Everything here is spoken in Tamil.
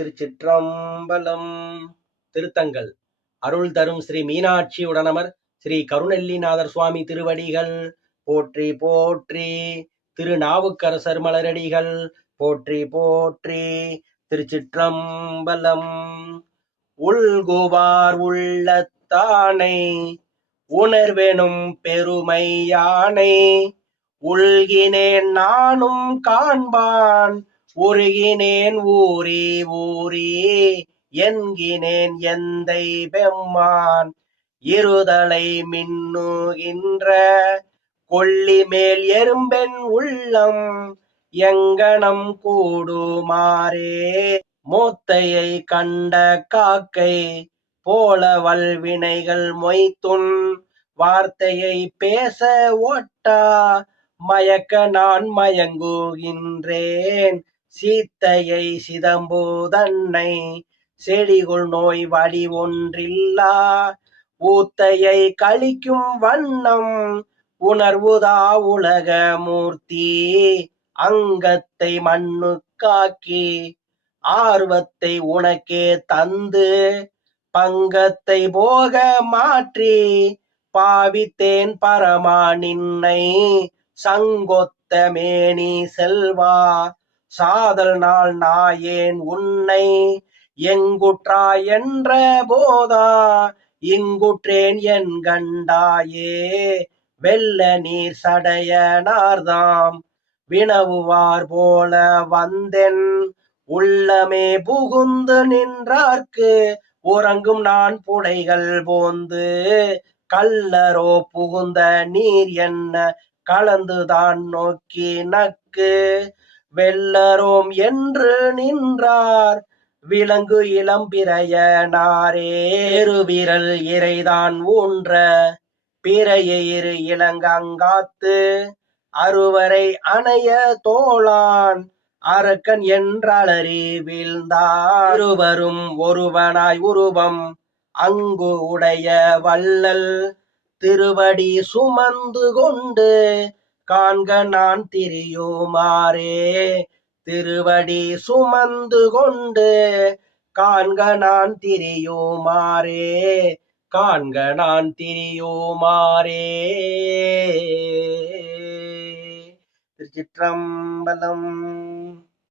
திருச்சிற்றம்பலம். திருத்தங்கள் அருள் தரும் ஸ்ரீ மீனாட்சி உடனமர் ஸ்ரீ கருணெல்லிநாதர் சுவாமி திருவடிகள் போற்றி போற்றி. திருநாவுக்கரசர் மலரடிகள் போற்றி போற்றி. திருச்சிற்றம்பலம். உள்குவார் உள்ளத்தானை உணர்வெனும் பெருமை யானை உள்கினேன் நானும் காண்பான் உருகினேன் ஊரி ஊரி என்கினேன் எந்தை பெம்மான் இருதலை மின்னுகின்ற கொல்லி மேல் எறும்பென் உள்ளம் எங்கனம் கூடுமாறே மூத்தையை கண்ட காக்கை போல வல்வினைகள் மொய்த்துன் வார்த்தையை பேச ஒட்டா மயக்க நான் மயங்குகின்றேன் சீத்தையை சிதம்புதன்னை செடிகுள் நோய் வடி ஒன்றில்லா ஊத்தையை கழிக்கும் வண்ணம் உணர்வுதா உலக மூர்த்தி அங்கத்தை மண்ணுக்காக்கி ஆர்வத்தை உனக்கே தந்து பங்கத்தை போக மாற்றி பாவித்தேன் பரமா நின்னை சங்கொத்த மேனி செல்வா சாதல் நாள் நாயேன் உன்னை எங்குற்றா என்ற போதா இங்குற்றேன் என் கண்டாயே வெள்ள நீர் சடையனார்தாம் வினவுவார் போல வந்தென் உள்ளமே புகுந்து நின்றார்க்கு உறங்கும் நான் புடைகள் போந்து கல்லரோ புகுந்த நீர் என்ன கலந்துதான் நோக்கி நக்கு வெள்ளரோம் என்று நின்றார் விலங்கு இளம்பிறையனாரே விரல் இறைதான் ஊன்ற பிறையிரு இளங்காத்து அறுவரை அணைய தோளான் அரக்கன் என்றளறி வீழ்ந்தார் இருவரும் ஒருவனாய் உருவம் அங்கு உடைய வள்ளல் திருவடி சுமந்து கொண்டு காண்க நான் திரியுமாறே திருவடி சுமந்து கொண்டு காண்க நான் திரியுமாறே காண்க நான் திரியுமாறே. திருச்சிற்றம்பலம்.